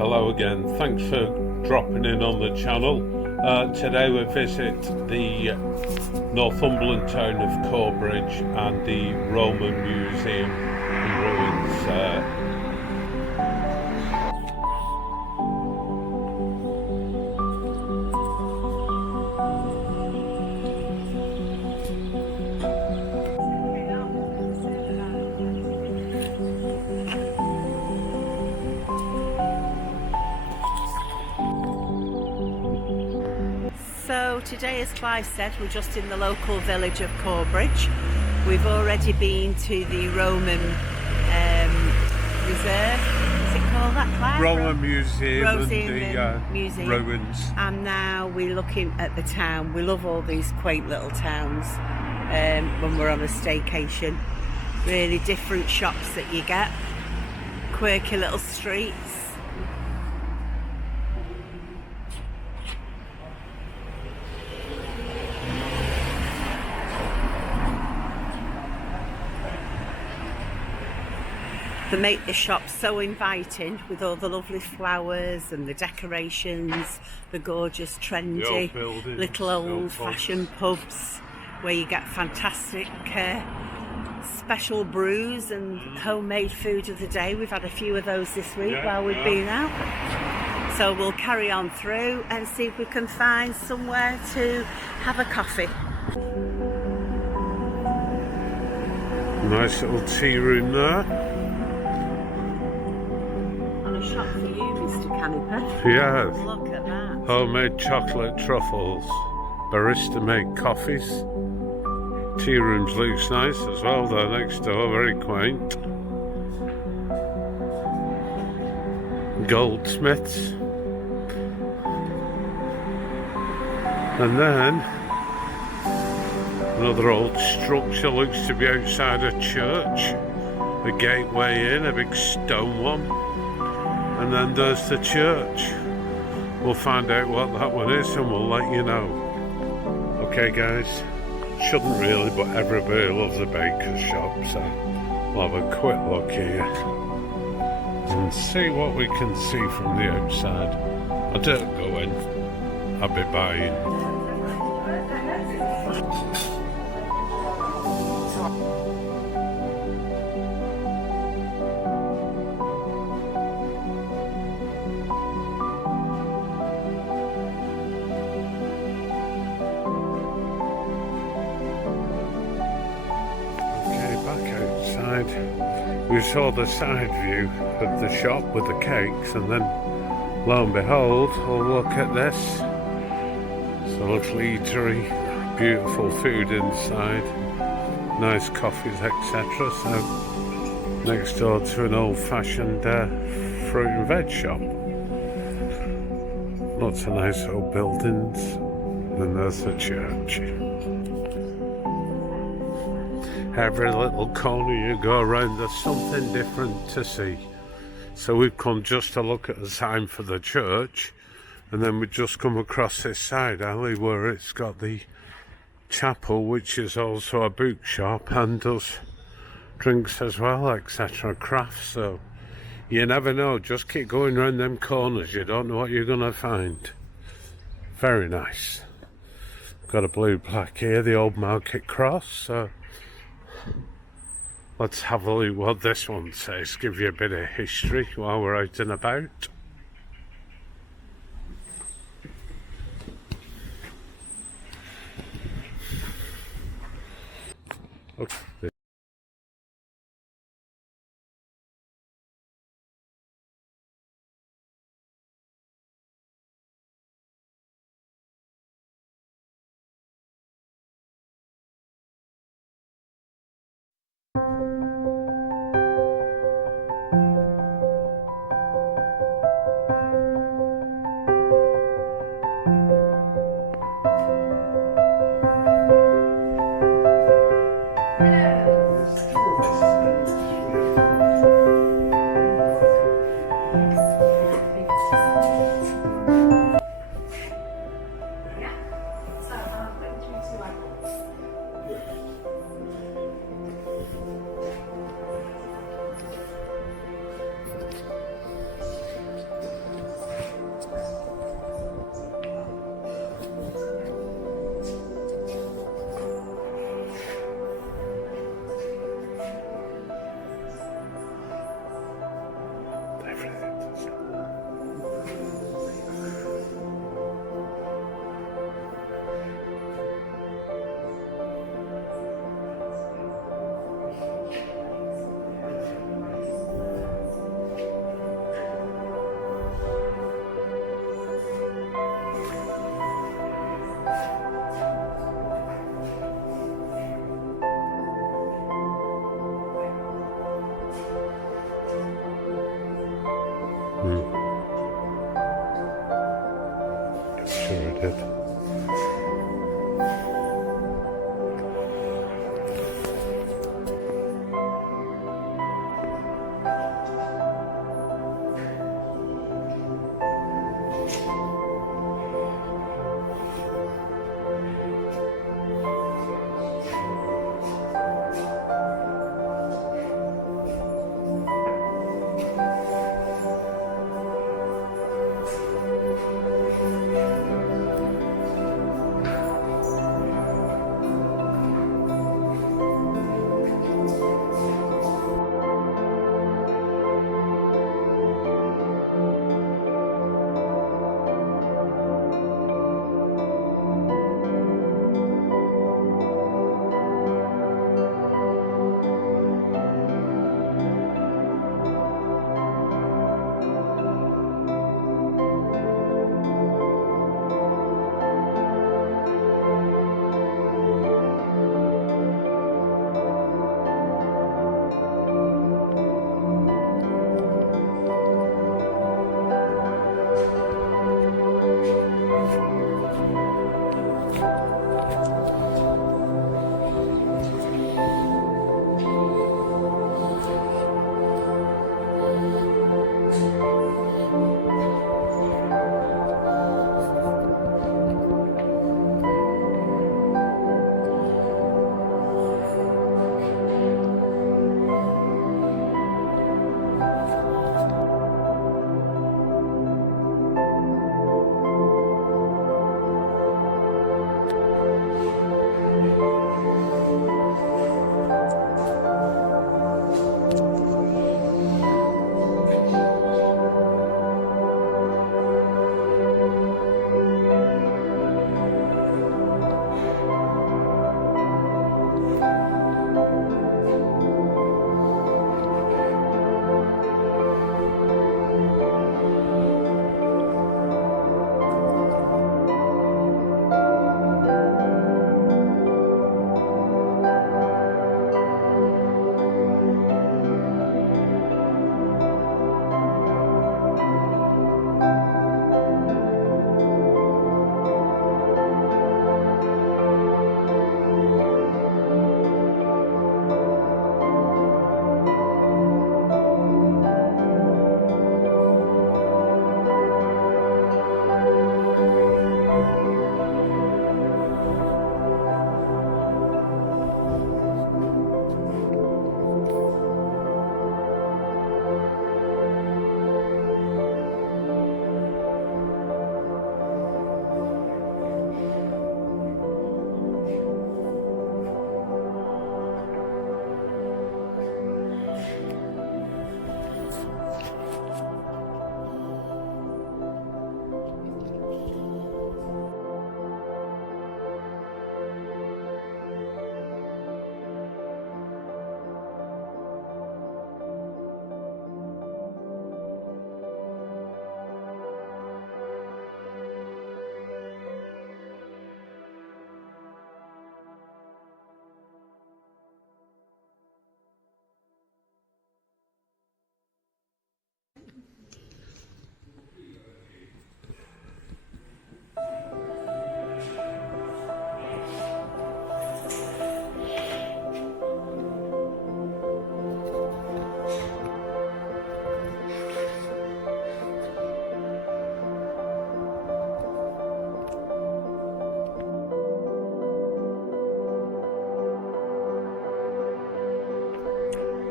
hello again. Thanks for dropping in on the channel. Today we visit the Northumberland town of Corbridge and the Roman Museum and ruins. So today, as Clive said, we're just in the local village of Corbridge. We've already been to the Roman reserve. Is it called that, Clive? Roman Museum and Museum. Ruins. And now we're looking at the town. We love all these quaint little towns when we're on a staycation. Really different shops that you get. Quirky little streets. They make the shop so inviting with all the lovely flowers and the decorations, the gorgeous, trendy, little old-fashioned pubs where you get fantastic special brews and homemade food of the day. We've had a few of those this week while we've been out. So we'll carry on through and see if we can find somewhere to have a coffee. Nice little tea room there. Shop for you, Mr. Caniper. Yes. Look at that. Homemade chocolate truffles, barista made coffees. Tea rooms looks nice as well there next door, very quaint. Goldsmiths. And then another old structure, looks to be outside a church. A gateway in, a big stone one. And then there's the church. We'll find out what that one is and we'll let you know. Okay guys, shouldn't really, but everybody loves a baker's shop, so we'll have a quick look here and see what we can see from the outside. I don't go in, I'll be buying. We saw the side view of the shop with the cakes, and then lo and behold, we'll look at this. It's a little eatery, beautiful food inside, nice coffees, etc. So next door to an old-fashioned fruit and veg shop. Lots of nice old buildings, and there's the church. Every little corner you go around, there's something different to see. So we've come just to look at the sign for the church, and then we just come across this side alley where it's got the chapel, which is also a bookshop and does drinks as well, etc., crafts. So you never know, just keep going around them corners, you don't know what you're going to find. Very nice. Got a blue plaque here, the old market cross. So let's have a look what this one says, give you a bit of history while we're out and about. Okay. Hello. did.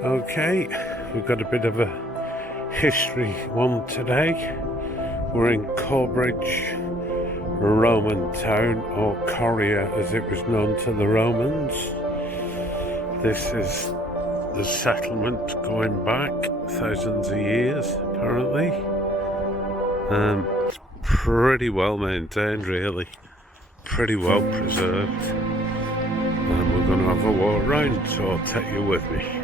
Okay, we've got a bit of a history one today. We're in Corbridge, Roman town, or Coria as it was known to the Romans. This is the settlement going back thousands of years, apparently. It's pretty well maintained, really. Pretty well preserved. And we're going to have a walk round, so I'll take you with me.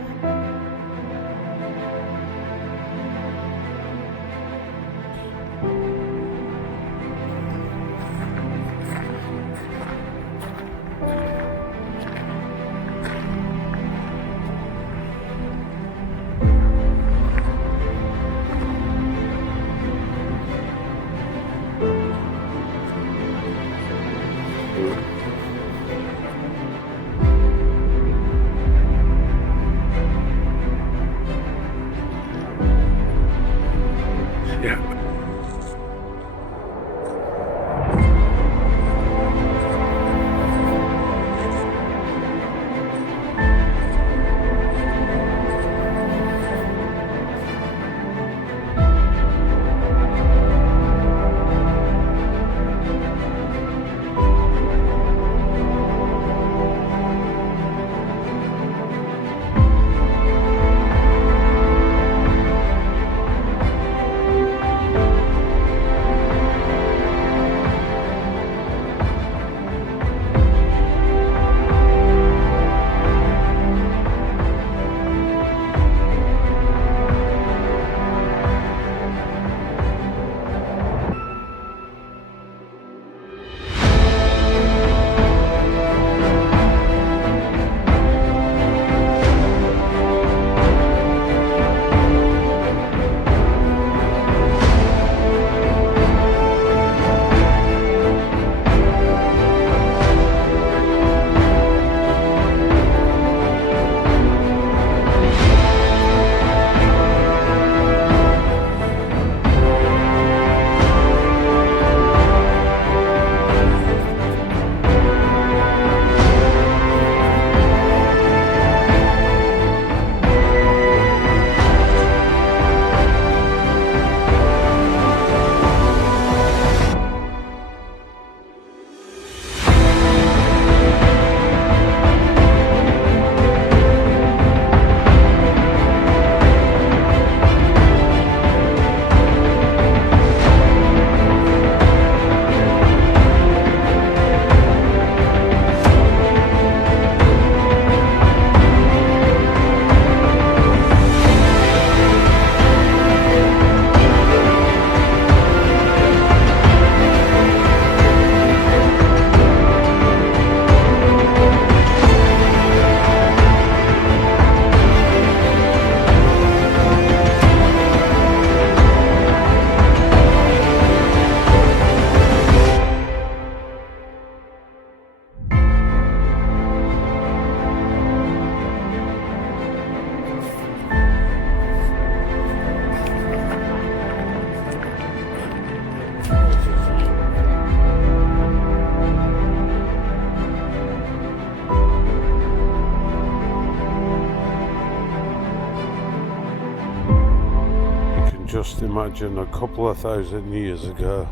just imagine a couple of thousand years ago,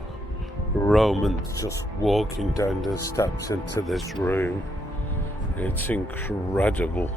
Romans just walking down the steps into this room. It's incredible.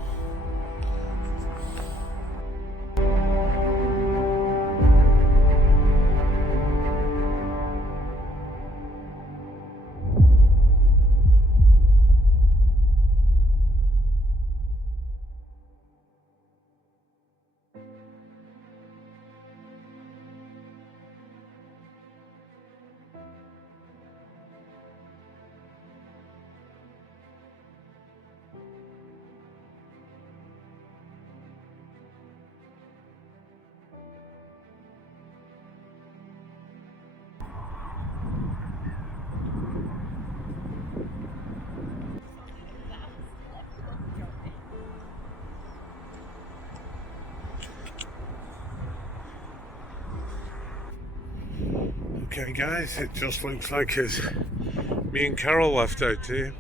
Okay guys, it just looks like it's me and Carol left out here.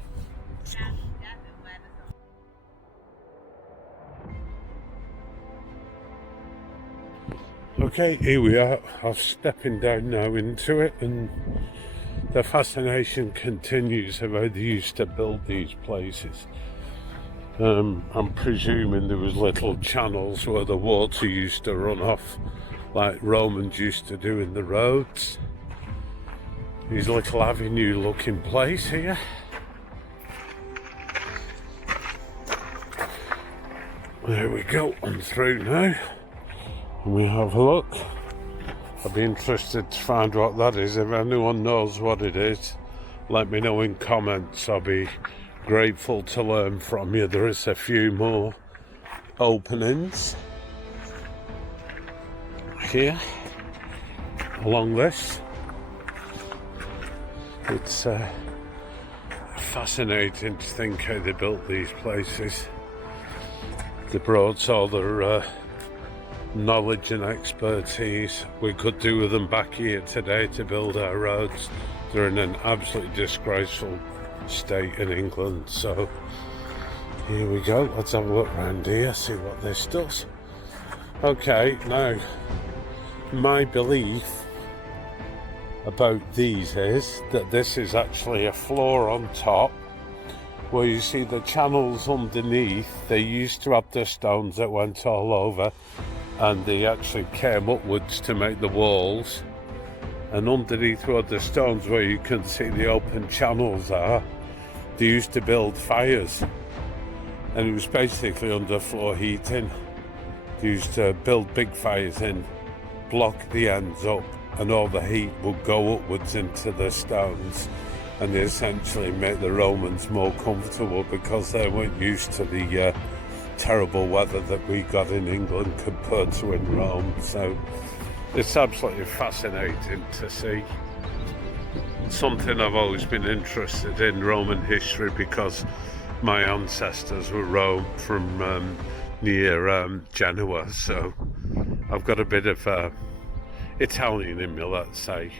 Okay, here we are. I'm stepping down now into it, and the fascination continues of how they used to build these places. I'm presuming there was little channels where the water used to run off, like Romans used to do in the roads. These little avenue looking place here. There we go, I'm through now. And we have a look. I'd be interested to find what that is. If anyone knows what it is, let me know in comments. I'll be grateful to learn from you. There is a few more openings here along this. It's fascinating to think how they built these places. They brought all their knowledge and expertise. We could do with them back here today to build our roads. They're in an absolutely disgraceful state in England. So here we go. Let's have a look around here, see what this does. Okay, now my belief about these is that this is actually a floor on top, where you see the channels underneath. They used to have the stones that went all over, and they actually came upwards to make the walls, and underneath where the stones, where you can see the open channels are, they used to build fires, and it was basically underfloor heating. They used to build big fires in, block the ends up, and all the heat would go upwards into the stones, and they essentially make the Romans more comfortable because they weren't used to the terrible weather that we got in England compared to in Rome. So it's absolutely fascinating to see. Something I've always been interested in, Roman history, because my ancestors were from near Genoa, so I've got a bit of Italian in me, let's say.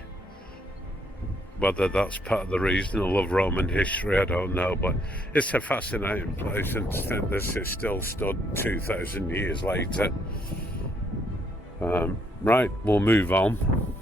Whether that's part of the reason I love Roman history, I don't know, but it's a fascinating place, and to think this is still stood 2,000 years later. Right, we'll move on.